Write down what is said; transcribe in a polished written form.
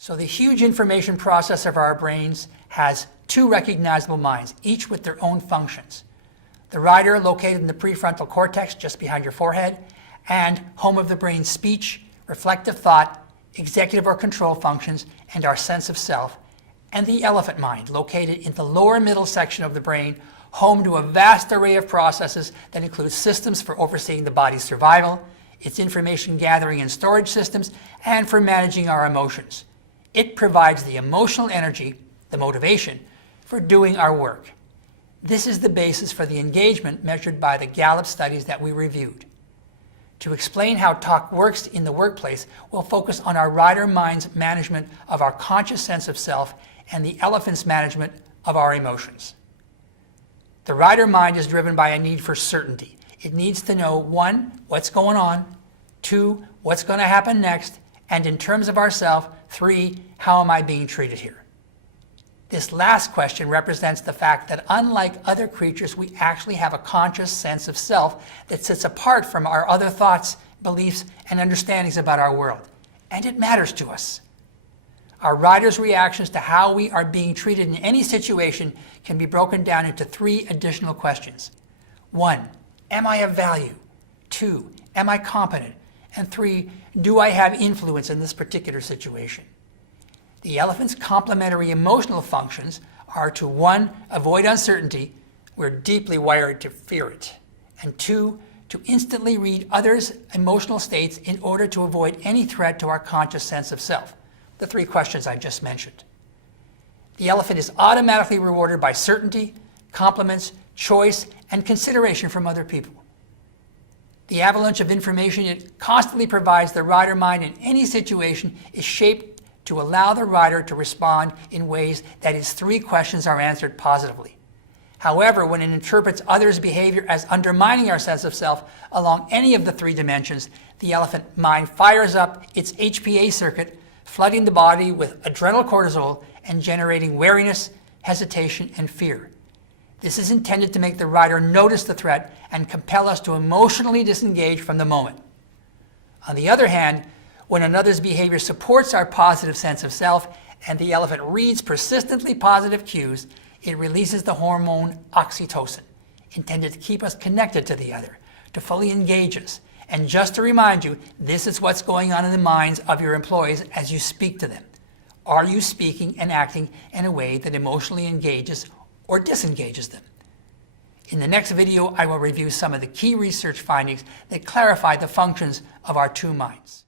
So the huge information processor of our brains has two recognizable minds, each with their own functions. The rider, located in the prefrontal cortex just behind your forehead, and home of the brain's speech, reflective thought, executive or control functions, and our sense of self. And the elephant mind, located in the lower middle section of the brain, home to a vast array of processes that include systems for overseeing the body's survival, its information gathering and storage systems, and for managing our emotions. It provides the emotional energy, the motivation, for doing our work. This is the basis for the engagement measured by the Gallup studies that we reviewed. To explain how talk works in the workplace, we'll focus on our rider mind's management of our conscious sense of self and the elephant's management of our emotions. The rider mind is driven by a need for certainty. It needs to know, 1, what's going on, 2, what's going to happen next, and in terms of ourself, 3, how am I being treated here? This last question represents the fact that unlike other creatures, we actually have a conscious sense of self that sits apart from our other thoughts, beliefs, and understandings about our world. And it matters to us. Our rider's reactions to how we are being treated in any situation can be broken down into 3 additional questions. 1, am I of value? 2, am I competent? And 3, do I have influence in this particular situation? The elephant's complementary emotional functions are to 1, avoid uncertainty. We're deeply wired to fear it. And 2, to instantly read others' emotional states in order to avoid any threat to our conscious sense of self. The 3 questions I just mentioned. The elephant is automatically rewarded by certainty, compliments, choice, and consideration from other people. The avalanche of information it constantly provides the rider mind in any situation is shaped to allow the rider to respond in ways that his 3 questions are answered positively. However, when it interprets others' behavior as undermining our sense of self along any of the 3 dimensions, the elephant mind fires up its HPA circuit, flooding the body with adrenal cortisol and generating wariness, hesitation, and fear. This is intended to make the rider notice the threat and compel us to emotionally disengage from the moment. On the other hand, when another's behavior supports our positive sense of self and the elephant reads persistently positive cues, it releases the hormone oxytocin, intended to keep us connected to the other, to fully engage us. And just to remind you, this is what's going on in the minds of your employees as you speak to them. Are you speaking and acting in a way that emotionally engages or disengages them? In the next video, I will review some of the key research findings that clarify the functions of our 2 minds.